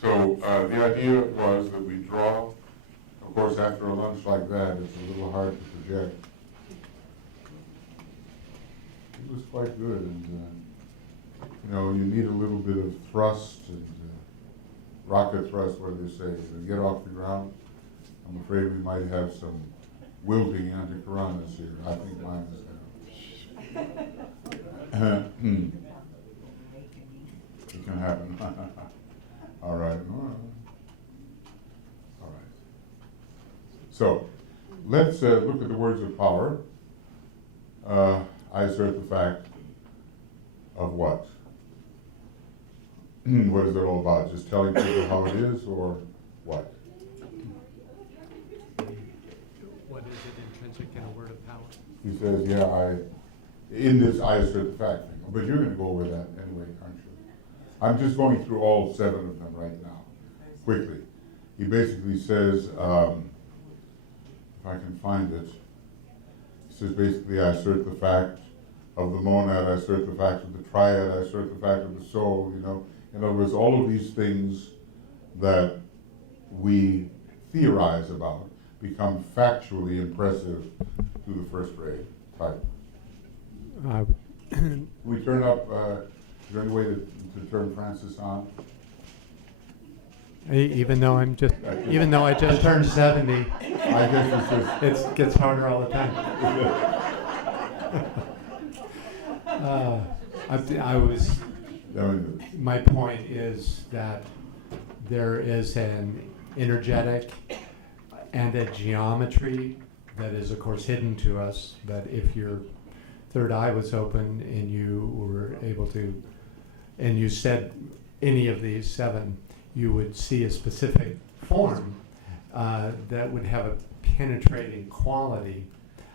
So the idea was that we draw, of course, after a lunch like that, it's a little hard to project. It was quite good, and you know, you need a little bit of thrust and rocket thrust, what do they say, to get off the ground. I'm afraid we might have some wilting anti-piranhas here. I think mine is it can happen. All right. All right. So let's look at the words of power. I assert the fact of what? What is it all about? Just telling people how it is, or what? What is it intrinsic in a word of power? He says, yeah, in this I assert the fact thing. But you're going to go over that anyway, aren't you? I'm just going through all 7 of them right now, quickly. He basically says, if I can find it, he says basically I assert the fact of the monad, I assert the fact of the triad, I assert the fact of the soul, you know. In other words, all of these things that we theorize about become factually impressive to the first grade type. We turn up, is there any way to turn Francis on? Even though I just turned 70, I guess it's it gets harder all the time. My point is that there is an energetic and a geometry that is, of course, hidden to us, that if your third eye was open and you were able to, and you said any of these 7, you would see a specific form that would have a penetrating quality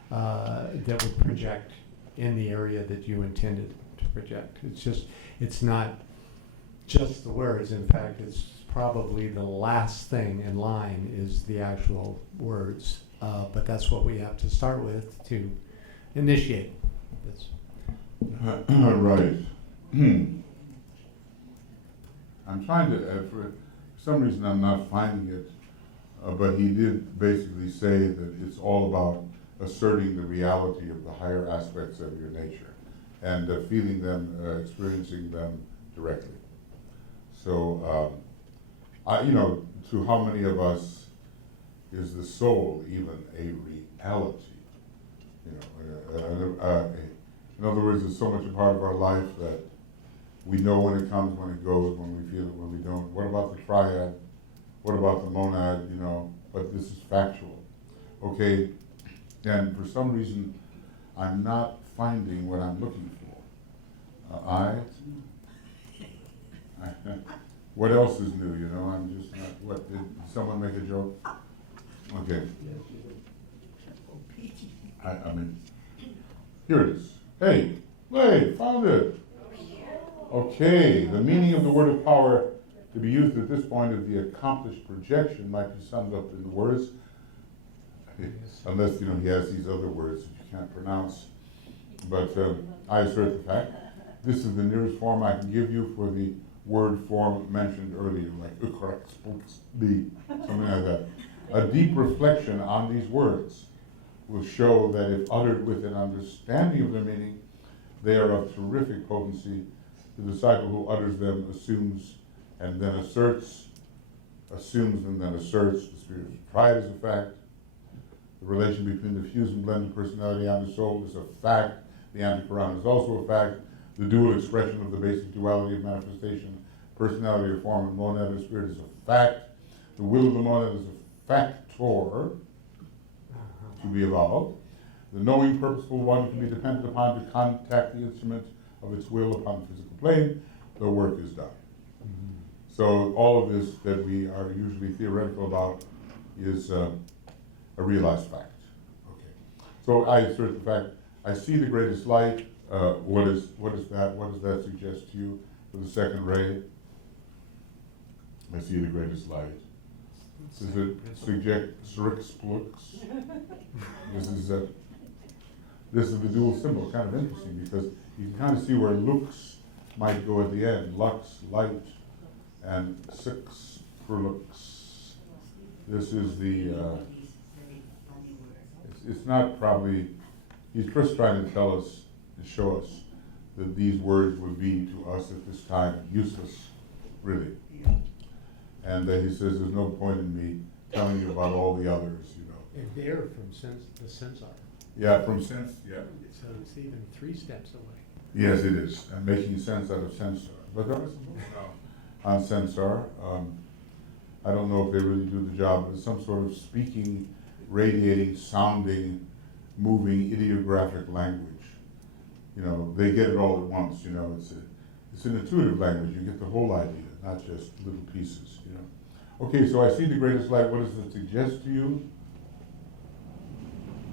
that would project in the area that you intended to project. It's not just the words. In fact, it's probably the last thing in line is the actual words. But that's what we have to start with to initiate this. Right. I'm trying to, for some reason I'm not finding it, but he did basically say that it's all about asserting the reality of the higher aspects of your nature and feeling them, experiencing them directly. So, you know, to how many of us is the soul even a reality? You know, in other words, it's so much a part of our life that we know when it comes, when it goes, when we feel it, when we don't. What about the triad? What about the monad? You know, but this is factual. Okay, and for some reason, I'm not finding what I'm looking for. What else is new? You know, I'm just not. What did someone make a joke? Okay. I mean, here it is. Hey, found it. Okay, the meaning of the word of power to be used at this point of the accomplished projection might be summed up in the words, unless, you know, he has these other words that you can't pronounce. But I assert the fact. This is the nearest form I can give you for the word form mentioned earlier, like something like that. A deep reflection on these words will show that if uttered with an understanding of their meaning, they are of terrific potency. The disciple who utters them assumes and then asserts, assumes and then asserts. The spirit of pride is a fact. The relation between the fused and blended personality and the soul is a fact. The anti-Quran is also a fact. The dual expression of the basic duality of manifestation, personality or form, and monad or spirit is a fact. The will of the monad is a factor to be evolved. The knowing, purposeful one can be depended upon to contact the instrument of its will upon the physical plane. The work is done. Mm-hmm. So all of this that we are usually theoretical about is a realized fact. Okay. So I assert the fact. I see the greatest light. What is that? What does that suggest to you for the second ray? I see the greatest light. Does it suggest Srixplux? This is the dual symbol, kind of interesting because you can kind of see where lux might go at the end, lux, light, and six Prolux. This is the, it's not probably, he's just trying to tell us, to show us that these words would be to us at this time useless, really. And he says there's no point in me telling you about all the others, you know. And they're from the Sensar. Yeah, from sense, yeah. So it's even 3 steps away. Yes, it is, and making sense out of Sensar. But there is a book now on Sensar. I don't know if they really do the job, but it's some sort of speaking, radiating, sounding, moving, ideographic language. You know, they get it all at once, you know, it's an intuitive language, you get the whole idea, not just little pieces, you know. Okay, so I see the greatest light, what does it suggest to you?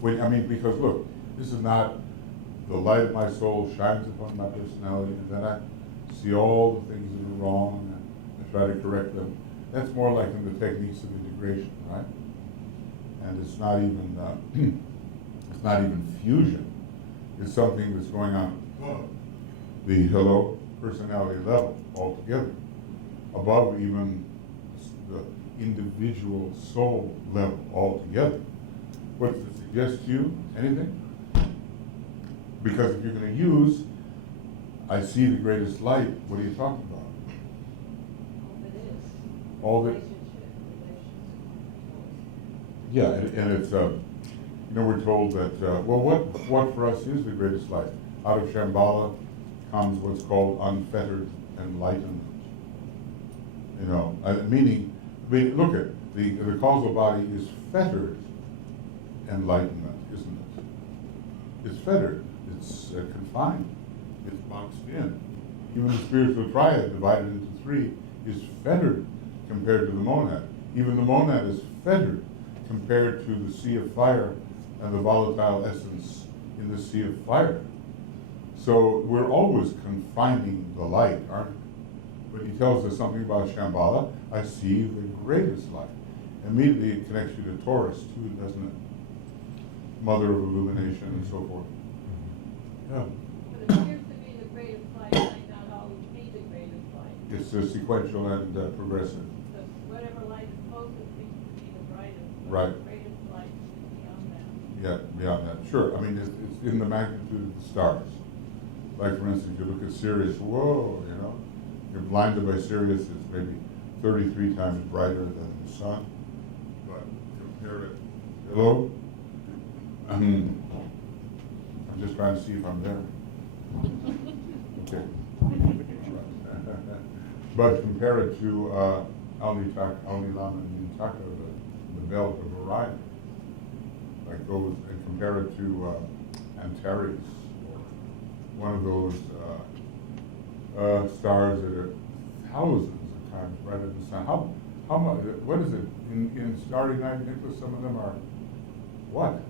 Because look, this is not the light of my soul shines upon my personality, and then I see all the things that are wrong, and I try to correct them. That's more like in the techniques of integration, right? And it's not even, it's not even fusion. It's something that's going on above the hello personality level altogether, above even the individual soul level altogether. What does it suggest to you? Anything? Because if you're going to use, I see the greatest light, what are you talking about? All that. Yeah, and it's, you know, we're told that, well, what for us is the greatest light? Out of Shambhala comes what's called unfettered enlightenment. You know, meaning, look at, the causal body is fettered enlightenment, isn't it? It's fettered, it's confined, it's boxed in. Even the spiritual triad divided into 3 is fettered compared to the monad. Even the monad is fettered compared to the sea of fire and the volatile essence in the sea of fire. So we're always confining the light, aren't we? But he tells us something about Shambhala. I see the greatest light. Immediately it connects you to Taurus too, doesn't it? Mother of illumination and so forth. Yeah. But it appears to be the greatest light might not always be the greatest light. It's sequential and progressive. Because whatever light is closest seems to be the brightest. But Right. the greatest light is beyond that. Yeah, beyond that. Sure, I mean, it's in the magnitude of the stars. Like, for instance, you look at Sirius, whoa, you know, you're blinded by Sirius, it's maybe 33 times brighter than the sun. But compare it, hello? I'm just trying to see if I'm there. Okay. But compare it to Aunilam and Mintaka, the belt of Orion. Like those, and compare it to Antares, or one of those stars that are thousands of times brighter than the sun. How much? What is it in Starry Night, Nicholas? Some of them are what?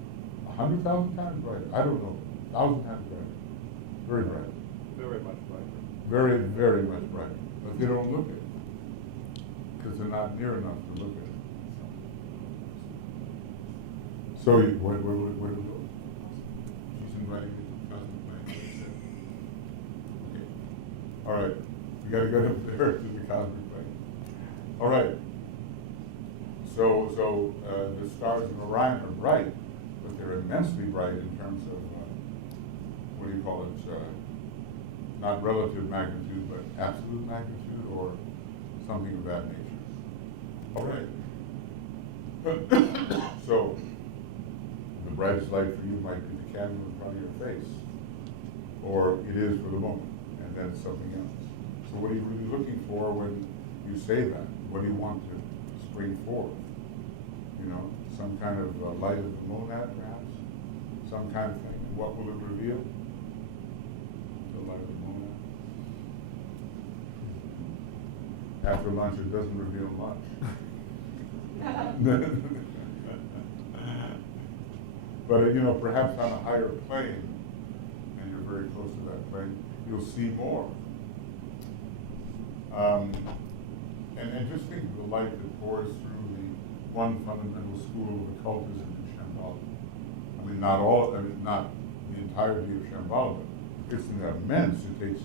100,000 times brighter? I don't know. 1,000 times brighter. Very bright. Very much brighter. Very, very much brighter. But they don't look at it because they're not near enough to look at it. So, where do we go? She's inviting me to the cosmic plane. Okay. All right. We got to go up there to the cosmic plane. All right. So the stars of Orion are bright, but they're immensely bright in terms of, what do you call it? Not relative magnitude, but absolute magnitude, or something of that nature. All right. So, the brightest light for you might be the candle in front of your face, or it is for the moment, and then it's something else. So what are you really looking for when you say that? What do you want to spring forth? You know, some kind of light of the monad, perhaps? Some kind of thing. And what will it reveal? The light of the monad. After lunch, it doesn't reveal much. But, you know, perhaps on a higher plane, and you're very close to that plane, you'll see more. And just think of the light that pours through the one fundamental school of occultism in Shambhala. I mean, not the entirety of Shambhala, but it's immense. It takes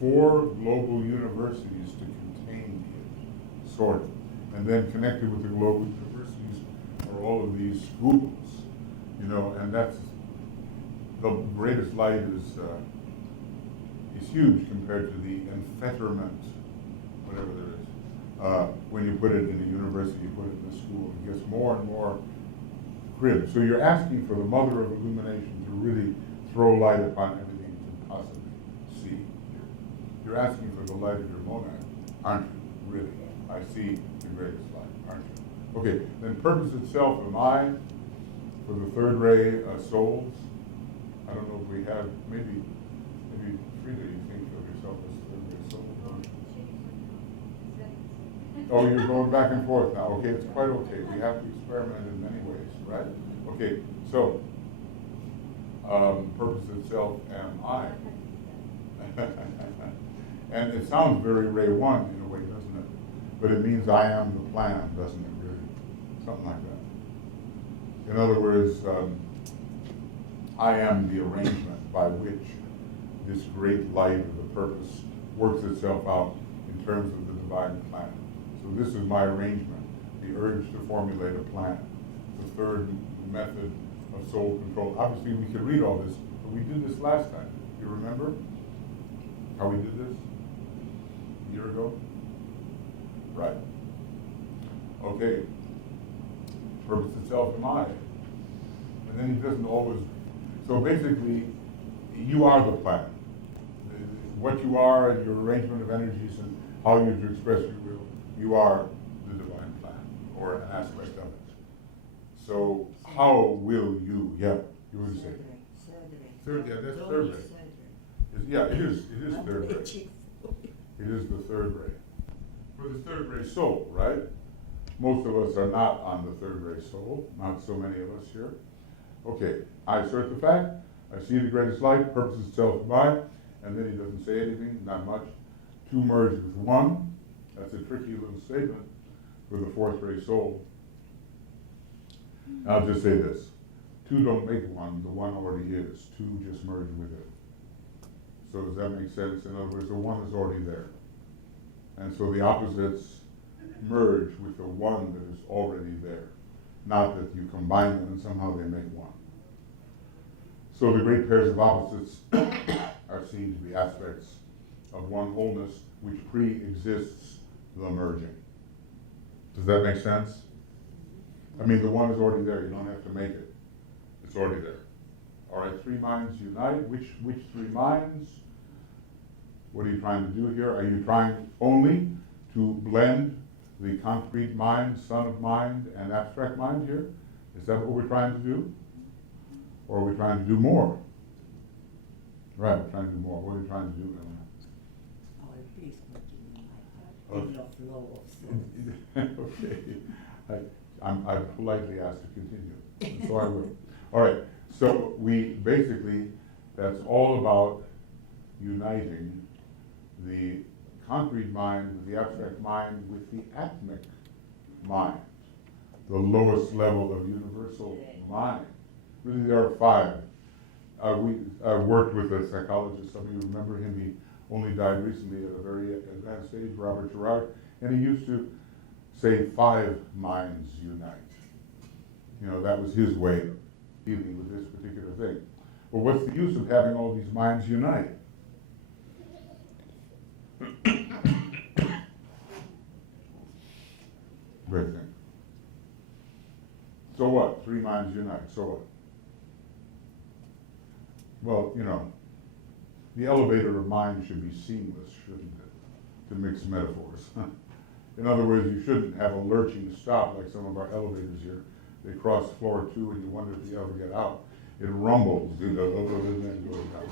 4 global universities to contain sort. And then connected with the global universities are all of these schools, you know, and that's, the greatest light is huge compared to the enfetterment, whatever there is. When you put it in a university, you put it in a school, it gets more and more crib. So you're asking for the mother of illumination to really throw light upon everything you can possibly see. You're asking for the light of your monad, aren't you? Really. I see the greatest light, aren't you? Okay, then purpose itself, am I, for the third ray souls? I don't know if we have, maybe Frida, you think of yourself as third ray soul? Oh, you're going back and forth now. Okay, it's quite okay. We have to experiment in many ways, right? Okay, so, purpose itself, am I. And it sounds very Ray 1 in a way, doesn't it? But it means I am the plan, doesn't it, really? Something like that. In other words, I am the arrangement by which this great light of the purpose works itself out in terms of the divine plan. So this is my arrangement, the urge to formulate a plan. The third method of soul control. Obviously, we could read all this, but we did this last time. You remember how we did this a year ago? Right. Okay. Purpose itself, am I. And then he doesn't always. So basically, you are the plan. What you are and your arrangement of energies and how you to express your will, you are the divine plan, or an aspect of it. So how will you, yeah, you would say? Third, yeah, that's third ray. Yeah, it is third ray. It is the third ray. For the third ray soul, right? Most of us are not on the third ray soul, not so many of us here. Okay, I assert the fact, I see the greatest light, purpose itself mine, and then he doesn't say anything, not much. Two merge with one, that's a tricky little statement for the fourth ray soul. I'll just say this, two don't make one, the one already is, two just merge with it. So does that make sense? In other words, the one is already there. And so the opposites merge with the one that is already there. Not that you combine them and somehow they make one. So the great pairs of opposites are seen to be aspects of one wholeness which pre-exists the merging. Does that make sense? I mean, the one is already there. You don't have to make it. It's already there. All right, three minds unite. Which three minds? What are you trying to do here? Are you trying only to blend the concrete mind, son of mind, and abstract mind here? Is that what we're trying to do? Or are we trying to do more? Right, we're trying to do more. What are you trying to do, Ellen? Okay. I'm politely asked to continue, so I will. All right, so we basically, that's all about uniting the concrete mind with the abstract mind with the atmic mind, the lowest level of universal mind. Really, there are five. We worked with a psychologist, some of you remember him, he only died recently at a very advanced age, Robert Gerard, and he used to say 5 minds unite. You know, that was his way of dealing with this particular thing. Well, what's the use of having all these minds unite? Great thing. So what? 3 minds unite, so what? Well, you know, the elevator of mind should be seamless, shouldn't it? To mix metaphors. In other words, you shouldn't have a lurching stop like some of our elevators here. They cross floor 2 and you wonder if you ever get out. It rumbles, you know, and then goes down.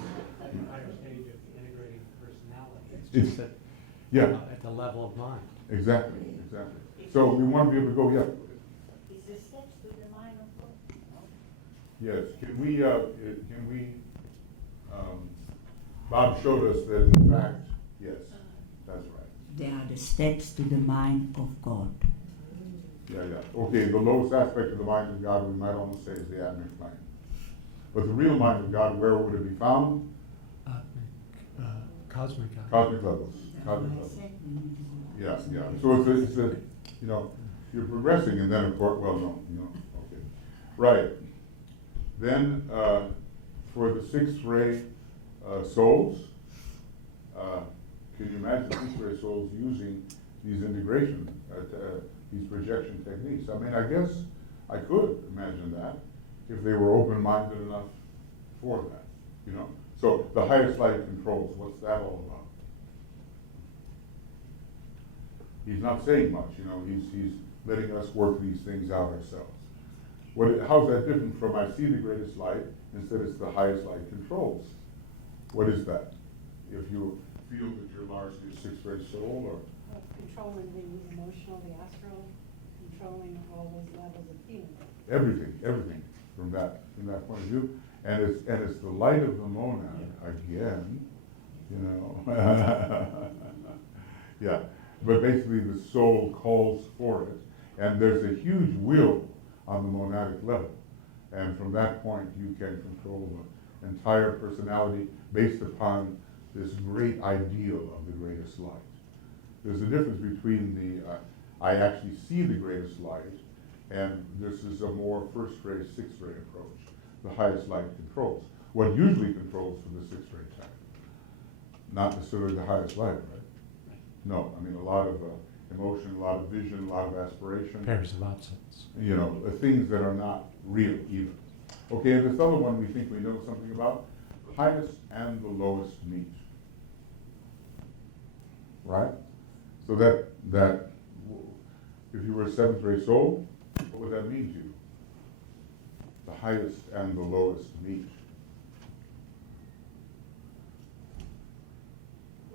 Higher stage of integrating personality. It's- Just that, Yeah, at the level of mind. exactly. So we want to be able to go, yeah. Is the steps to the mind of God? Yes, can we, Bob showed us that in fact, yes, that's right. They are the steps to the mind of God. Yeah. Okay, the lowest aspect of the mind of God, we might almost say, is the atmic mind. But the real mind of God, where would it be found? Cosmic. Cosmic levels. Cosmic levels. Yeah, yeah, so it's a, you know, you're progressing and then of course, well, no, okay. Right, then, for the sixth ray, souls, can you imagine sixth ray souls using these integration, these projection techniques? I mean, I guess I could imagine that if they were open-minded enough for that, you know? So the highest light controls, what's that all about? He's not saying much, you know, he's letting us work these things out ourselves. How's that different from I see the greatest light, instead it's the highest light controls? What is that? If you feel that you're largely a sixth ray soul, or? Controlling the emotional, the astral, controlling all those levels of feeling. Everything from that point of view. And it's the light of the monad, again, you know. Yeah, but basically the soul calls for it, and there's a huge will on the monadic level. And from that point, you can control the entire personality based upon this great ideal of the greatest light. There's a difference between the, I actually see the greatest light, and this is a more first ray, sixth ray approach. The highest light controls. What usually controls for the sixth ray type? Not necessarily the highest light, right? No, I mean a lot of emotion, a lot of vision, a lot of aspiration. There's lots of us. You know, things that are not real even. Okay, and this other one we think we know something about, highest and the lowest meet. Right? So that if you were a seventh ray soul, what would that mean to you? The highest and the lowest meet.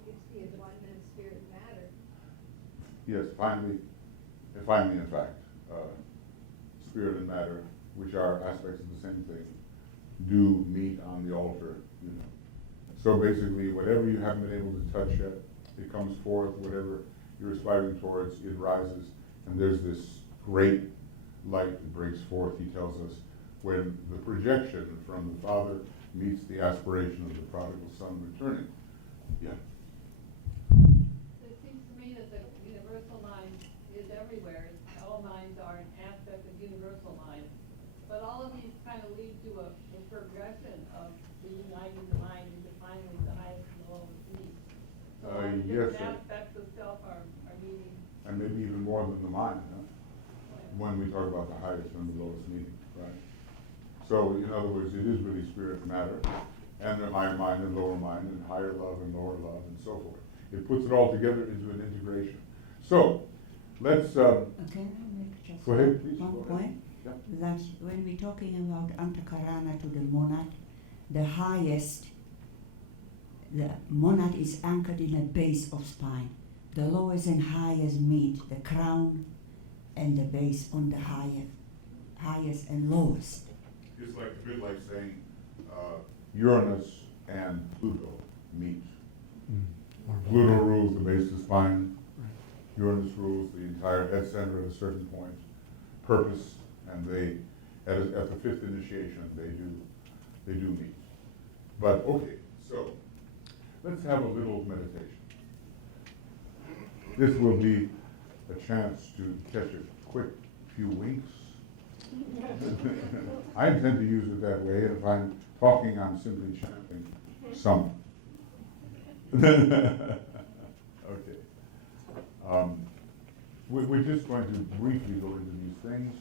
It's the enlightenment of spirit and matter. Yes, finally, in fact, spirit and matter, which are aspects of the same thing, do meet on the altar, you know. So basically, whatever you haven't been able to touch yet, it comes forth. Whatever you're aspiring towards, it rises, and there's this great light that breaks forth, he tells us, when the projection from the Father meets the aspiration of the prodigal son returning. Yeah. It seems to me that the universal mind is everywhere. All minds are an aspect of universal mind. But all of these kind of lead to a progression of uniting the mind into finally the highest and the lowest needs. So all the Yes, different aspects of self are meeting. and maybe even more than the mind, huh? When we talk about the highest and the lowest meaning, right? So, in other words, it is really spirit and matter, and the higher mind and lower mind, and higher love and lower love, and so forth. It puts it all together into an integration. So, let's, Can I make just go ahead, please. one Go ahead. point? Yeah. That when we're talking about antakarana to the monad, the highest, the monad is anchored in the base of spine. The lowest and highest meet the crown and the base on the highest and lowest. It's like a bit like saying Uranus and Pluto meet. Or Pluto more. rules the base of the spine. Right. Uranus rules the entire head center at a certain point. Purpose, and they at the fifth initiation they do meet. But okay, so let's have a little meditation. This will be a chance to catch a quick few winks. I intend to use it that way, and if I'm talking, I'm simply chanting some. Okay. We're just going to briefly go into these things,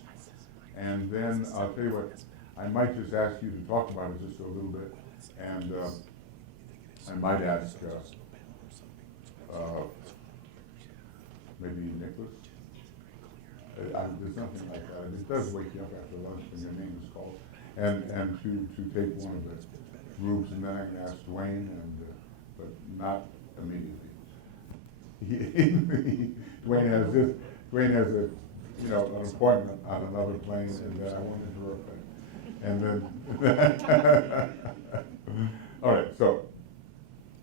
and then I'll tell you what, I might just ask you to talk about it just a little bit, and I might ask maybe Nicholas. There's nothing like that. It does wake you up after lunch when your name is called, and to take one of the groups, and then I can ask Dwayne, but not immediately. Dwayne has a an appointment on another plane, and I won't interrupt that. And then, all right, so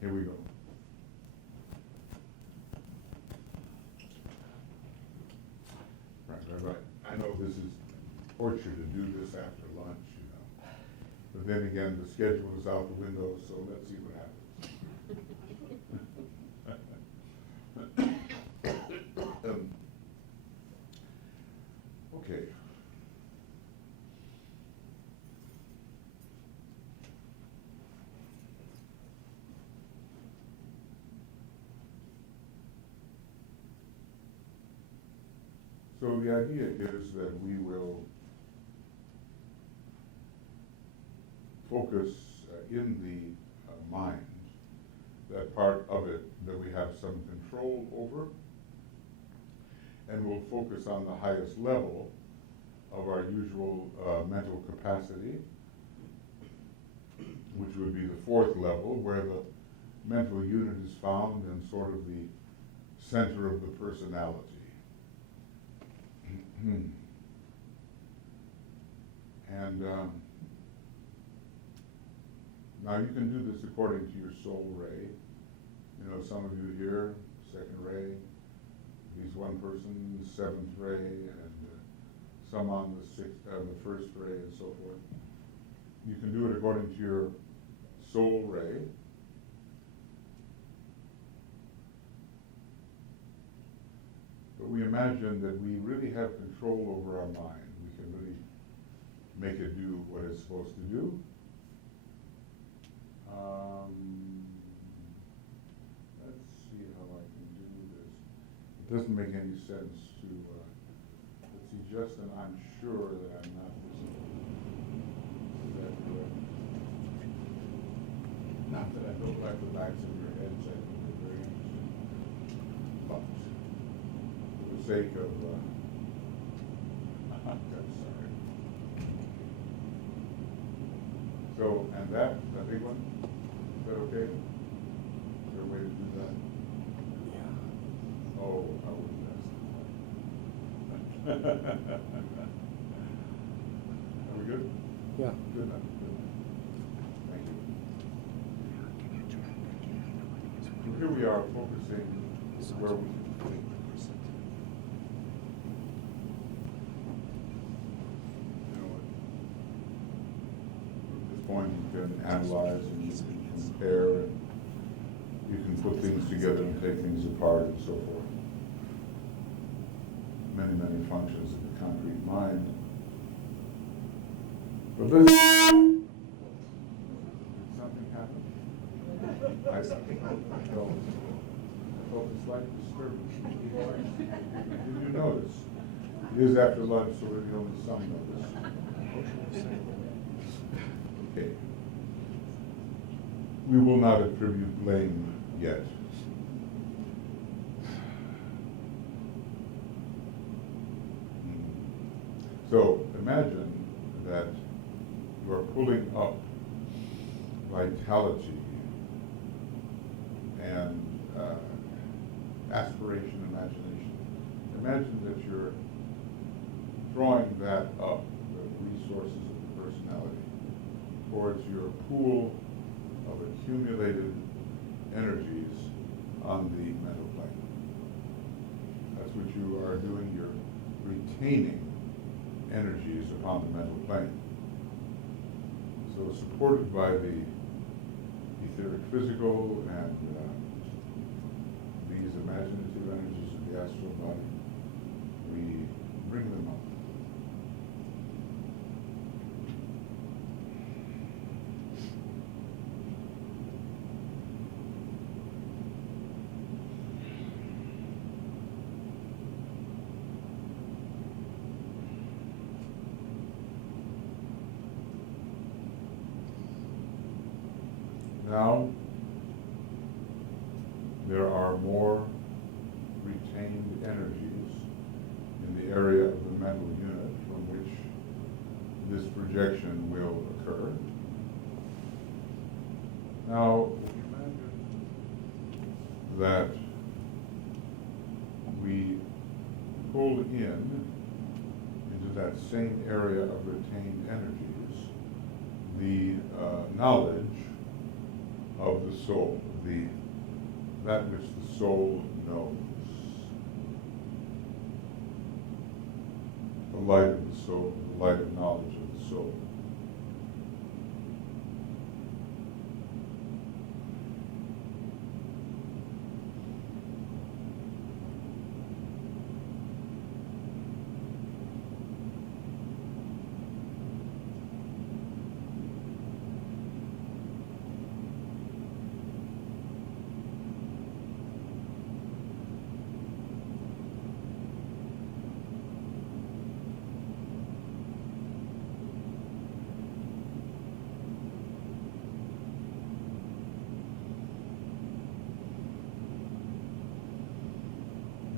here we go. Right. I know this is torture to do this after lunch, but then again, the schedule is out the window, so let's see what happens. So the idea is that we will focus in the mind, that part of it that we have some control over, and we'll focus on the highest level of our usual mental capacity, which would be the fourth level, where the mental unit is found in sort of the center of the personality. And now you can do this according to your soul ray. You know, some of you here, second ray, at least one person, seventh ray, and some on the first ray, and so forth. You can do it according to your soul ray. But we imagine that we really have control over our mind. We can really make it do what it's supposed to do. Let's see how I can do this. It doesn't make any sense to, let's see, Justin, I'm sure that I'm not missing. Is that correct? Not that I don't like the backs of your heads, I think they're very interesting. But for the sake of, I'm sorry. So, and that big one, is that okay? Is there a way to do that? Yeah. Oh, I wouldn't ask. Are we good? Yeah. Good enough, good enough. Thank you. So here we are focusing where we point you can analyze and you can compare and you can put things together and take things apart and so forth. Many, many functions of the concrete mind. But let's... Did something happen? I felt a slight disturbance. Did you notice? It is after lunch, so we're the only some notice. Okay. We will not attribute blame yet. So imagine that you are pulling up vitality and aspiration, imagination. Imagine that you're drawing that up, the resources of the personality, towards your pool of accumulated energies on the mental plane. That's what you are doing. You're retaining energies upon the mental plane. So supported by the etheric physical and these imaginative energies of the astral body, we bring them up. Now, there are more retained energies in the area of the mental unit from which this projection will occur. Now, imagine that we pull in into that same area of retained energies the knowledge of the soul, that which the soul knows. The light of the soul, the light of knowledge of the soul.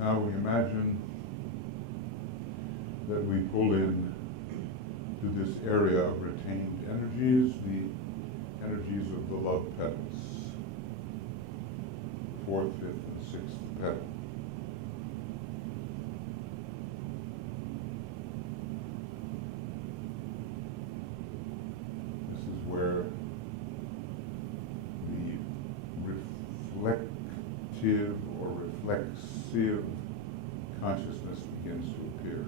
Now we imagine that we pull in to this area of retained energies, the energies of the love petals, fourth, fifth, and sixth petal. This is where the reflective or reflexive consciousness begins to appear.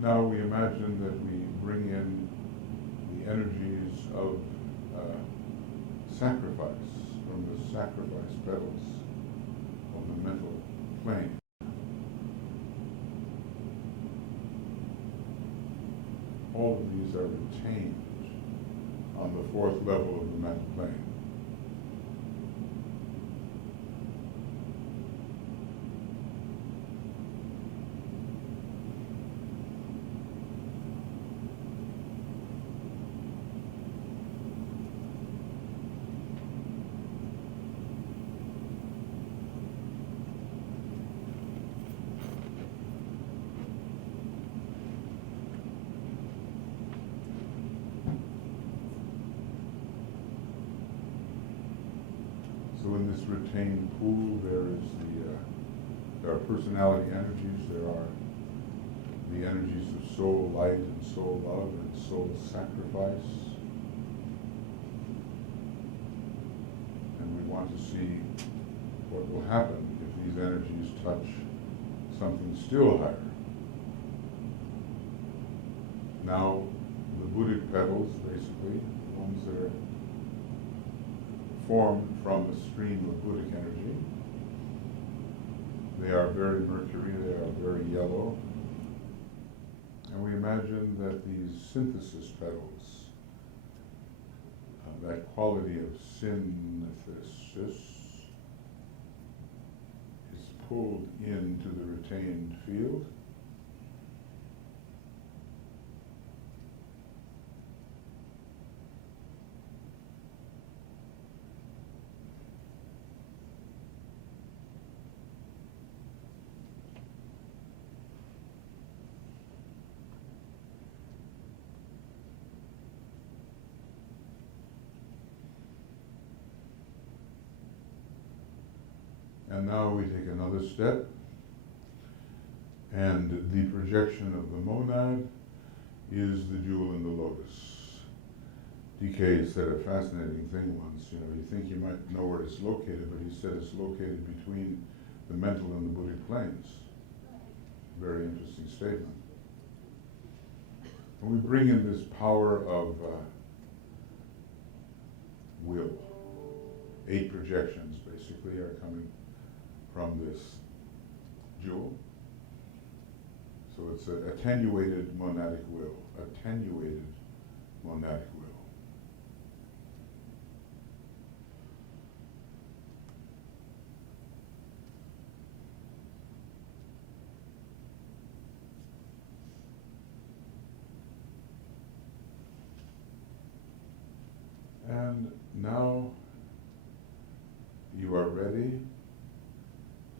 Now we imagine that we bring in the energies of sacrifice from the sacrifice petals of the mental plane. All of these are retained on the fourth level of the mental plane. So in this retained pool, there are personality energies, there are the energies of soul light and soul love and soul sacrifice. And we want to see what will happen if these energies touch something still higher. Now, the Buddhic petals, basically, the ones that are formed from a stream of Buddhic energy. They are very Mercury, they are very yellow. And we imagine that these synthesis petals, that quality of synthesis, is pulled into the retained field. And now we take another step, and the projection of the monad is the jewel in the lotus. DK said a fascinating thing once, you think you might know where it's located, but he said it's located between the mental and the Buddhic planes. Very interesting statement. And we bring in this power of will. 8 projections basically are coming from this jewel. So it's an attenuated monadic will, attenuated monadic will. And now you are ready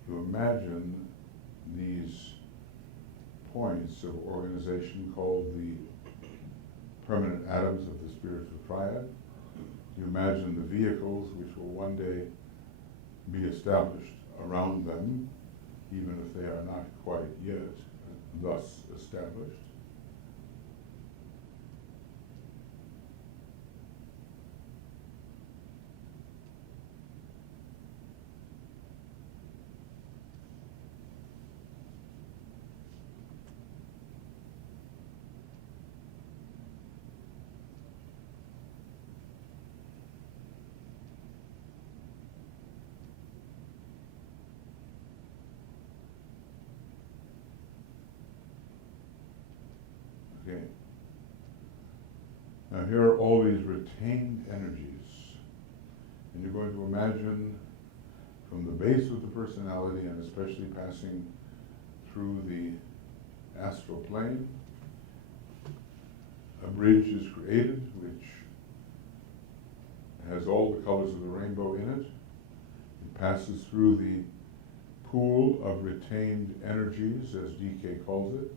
to imagine these points of organization called the permanent atoms of the spiritual triad. You imagine the vehicles which will one day be established around them, even if they are not quite yet thus established. Okay. Now here are all these retained energies, and you're going to imagine from the base of the personality, and especially passing through the astral plane. A bridge is created which has all the colors of the rainbow in it. It passes through the pool of retained energies, as DK calls it,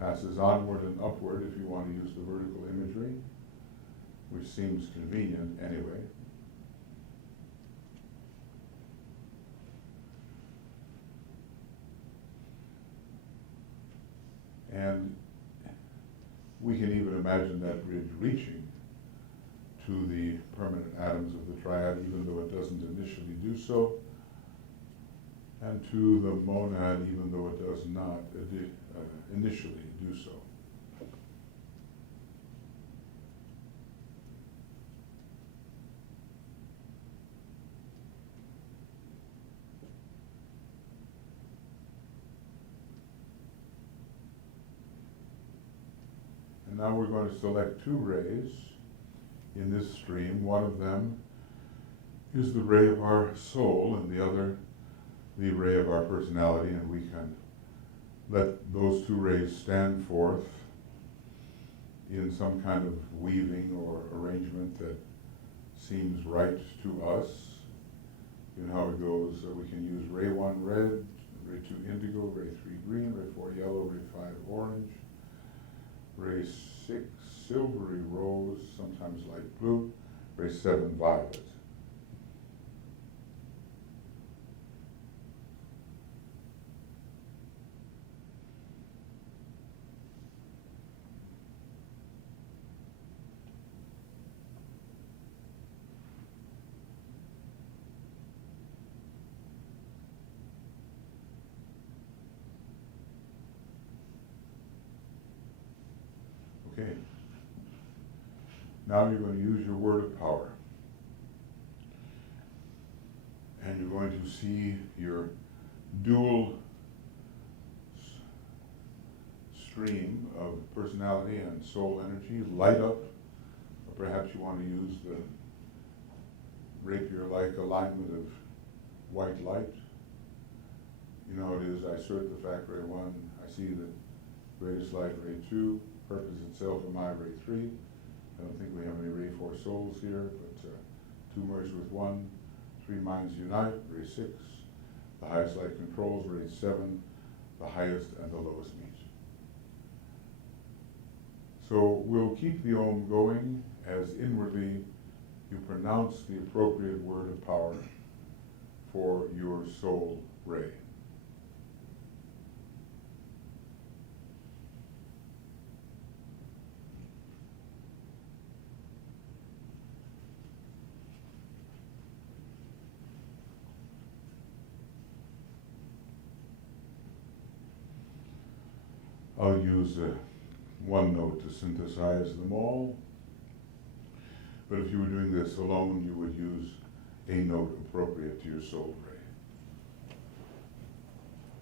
passes onward and upward if you want to use the vertical imagery, which seems convenient anyway. And we can even imagine that bridge reaching to the permanent atoms of the triad, even though it doesn't initially do so, and to the monad, even though it does not initially do so. And now we're going to select two rays in this stream. One of them is the ray of our soul, and the other the ray of our personality, and we can let those two rays stand forth in some kind of weaving or arrangement that seems right to us. You know how it goes. We can use ray 1 red, ray 2 indigo, ray 3 green, ray 4 yellow, ray 5 orange, ray 6 silvery rose, sometimes light blue, ray 7 violet. Okay. Now you're going to use your word of power. And you're going to see your dual stream of personality and soul energy light up. Or perhaps you want to use the rapier-like alignment of white light. You know how it is, I assert the fact, ray 1, I see the greatest light, ray 2, purpose itself am I, ray 3. I don't think we have any ray 4 souls here, but 2 merge with 1, 3 minds unite, ray 6. The highest light controls, ray 7, the highest and the lowest meet. So we'll keep the Om going as inwardly you pronounce the appropriate word of power for your soul ray. I'll use one note to synthesize them all, but if you were doing this alone, you would use a note appropriate to your soul ray.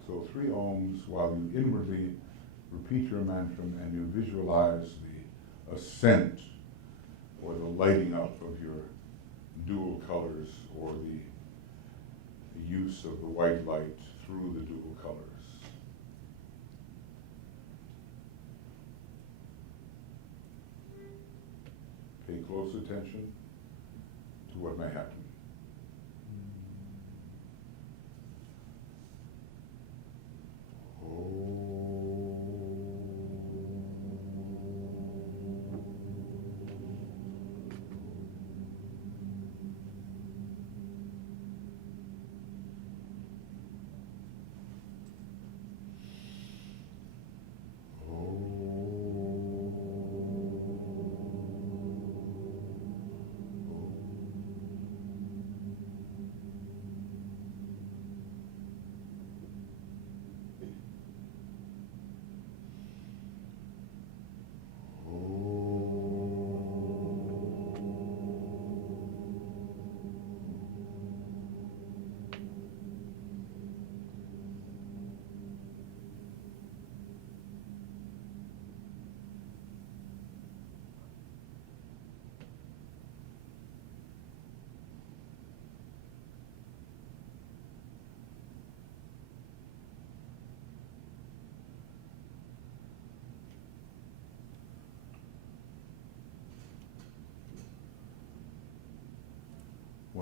So 3 ohms while you inwardly repeat your mantra and you visualize the ascent or the lighting up of your dual colors, or the use of the white light through the dual colors. Pay close attention to what may happen.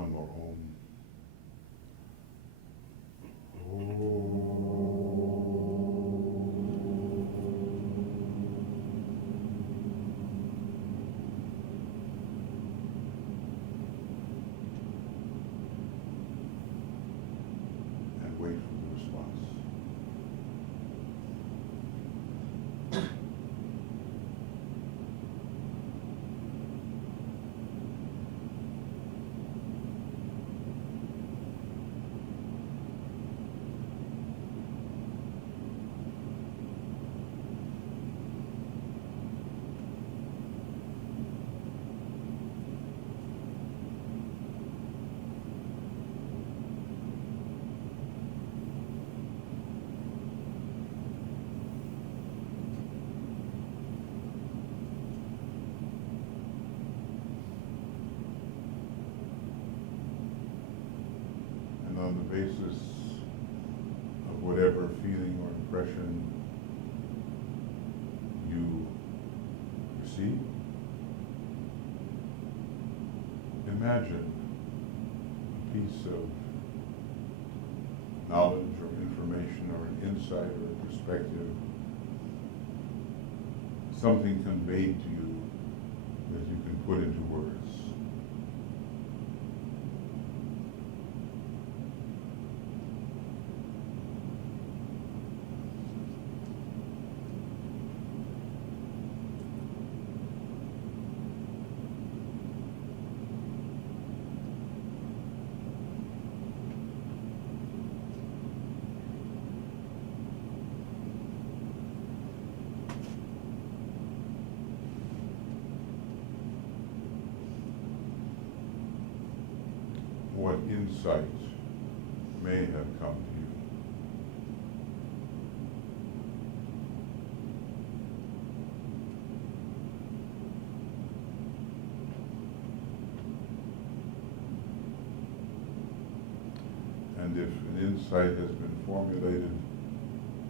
one more Om. And wait for the response. And on the basis of whatever feeling or impression you receive, imagine a piece of knowledge or information or an insight or a perspective, something conveyed to you that you can put into words. What insight may have come to you? And if an insight has been formulated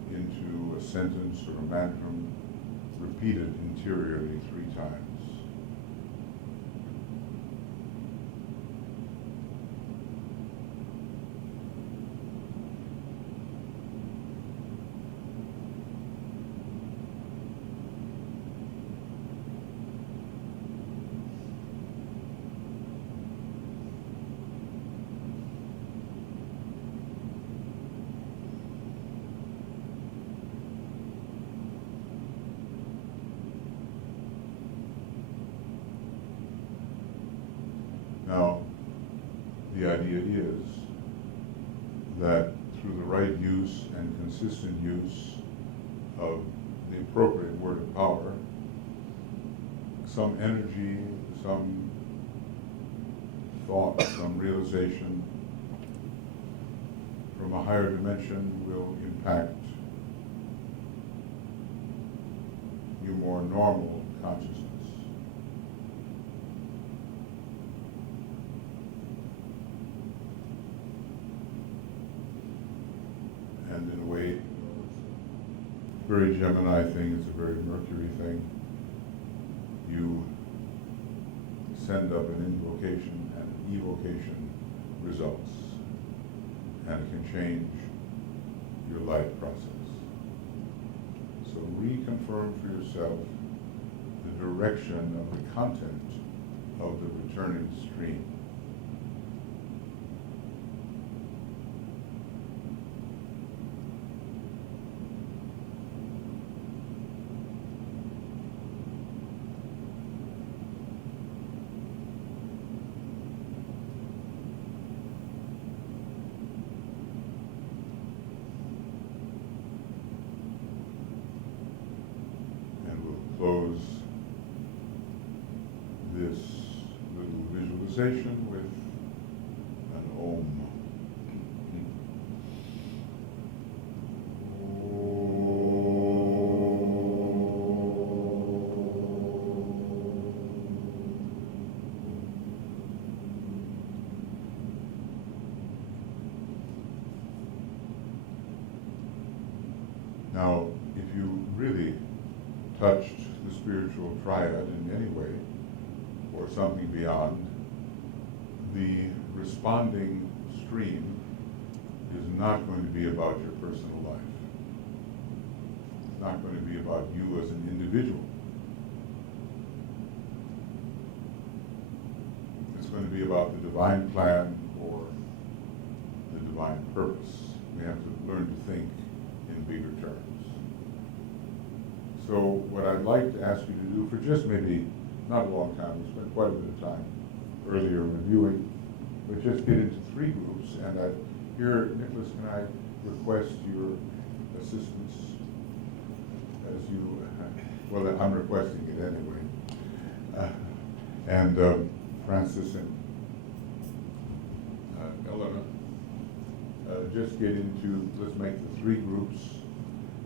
into a sentence or a mantra, repeat it interiorly 3 times. Now, the idea is that through the right use and consistent use of the appropriate word of power, some energy, some thought, some realization from a higher dimension will impact your more normal consciousness. And in a way, it's a very Gemini thing, it's a very Mercury thing. You send up an invocation and an evocation results, and it can change your life process. So reconfirm for yourself the direction of the content of the returning stream. Close this little visualization with an Om. Now, if you really touched the spiritual triad in any way, or something beyond, the responding stream is not going to be about your personal life. It's not going to be about you as an individual. It's going to be about the divine plan or the divine purpose. We have to learn to think in bigger terms. So what I'd like to ask you to do for just maybe, not a long time, we spent quite a bit of time earlier reviewing, but just get into 3 groups. And here, Nicholas, can I request your assistance as you, well, I'm requesting it anyway. And Francis and Elena, just get into, let's make the 3 groups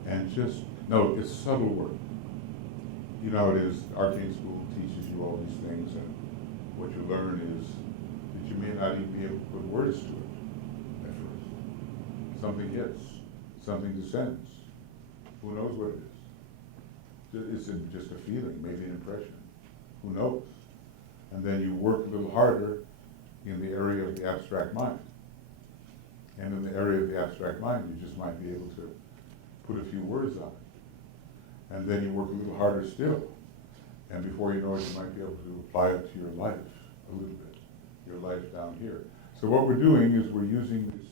and just, no, it's subtle work. You know, it is, arcane school teaches you all these things, and what you learn is that you may not even be able to put words to it at first. Something hits, something descends. Who knows what it is? Is it just a feeling, maybe an impression? Who knows? And then you work a little harder in the area of the abstract mind. And in the area of the abstract mind, you just might be able to put a few words on it. And then you work a little harder still. And before you know it, you might be able to apply it to your life a little bit, your life down here. So what we're doing is we're using this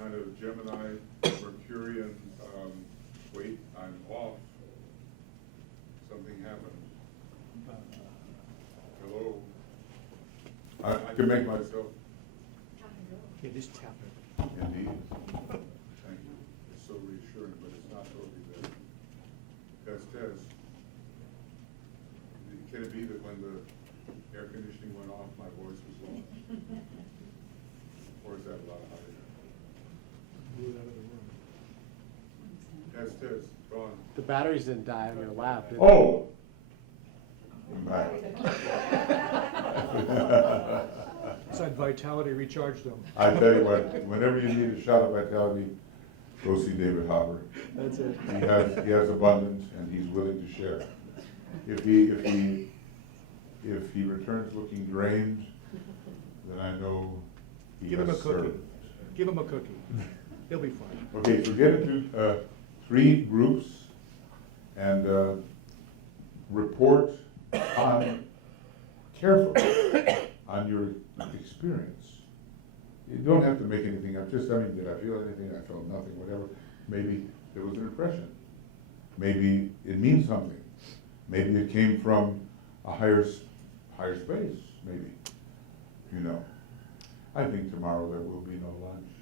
kind of Gemini, Mercurian, wait, I'm off. Something happened. Hello? I can make myself. Yeah, just tap it. Indeed. Thank you. It's so reassuring, but it's not totally there. Test. Can it be that when the air conditioning went off, my voice was lost? Or is that a lot higher? Blew it out of the room. Test. Gone. The batteries didn't die on your lap, did they? Oh! I'm back. Said Vitality recharged them. I tell you what, whenever you need a shot of vitality, go see David Hopper. That's it. He has abundance, and he's willing to share. If he returns looking drained, then I know he Give him has a cookie. served. Give him a cookie. He'll be fine. Okay, so get into 3 groups and report on carefully on your experience. You don't have to make anything up. Just, did I feel anything? I felt nothing. Whatever. Maybe there was an impression. Maybe it means something. Maybe it came from a higher space. Maybe. I think tomorrow there will be no lunch.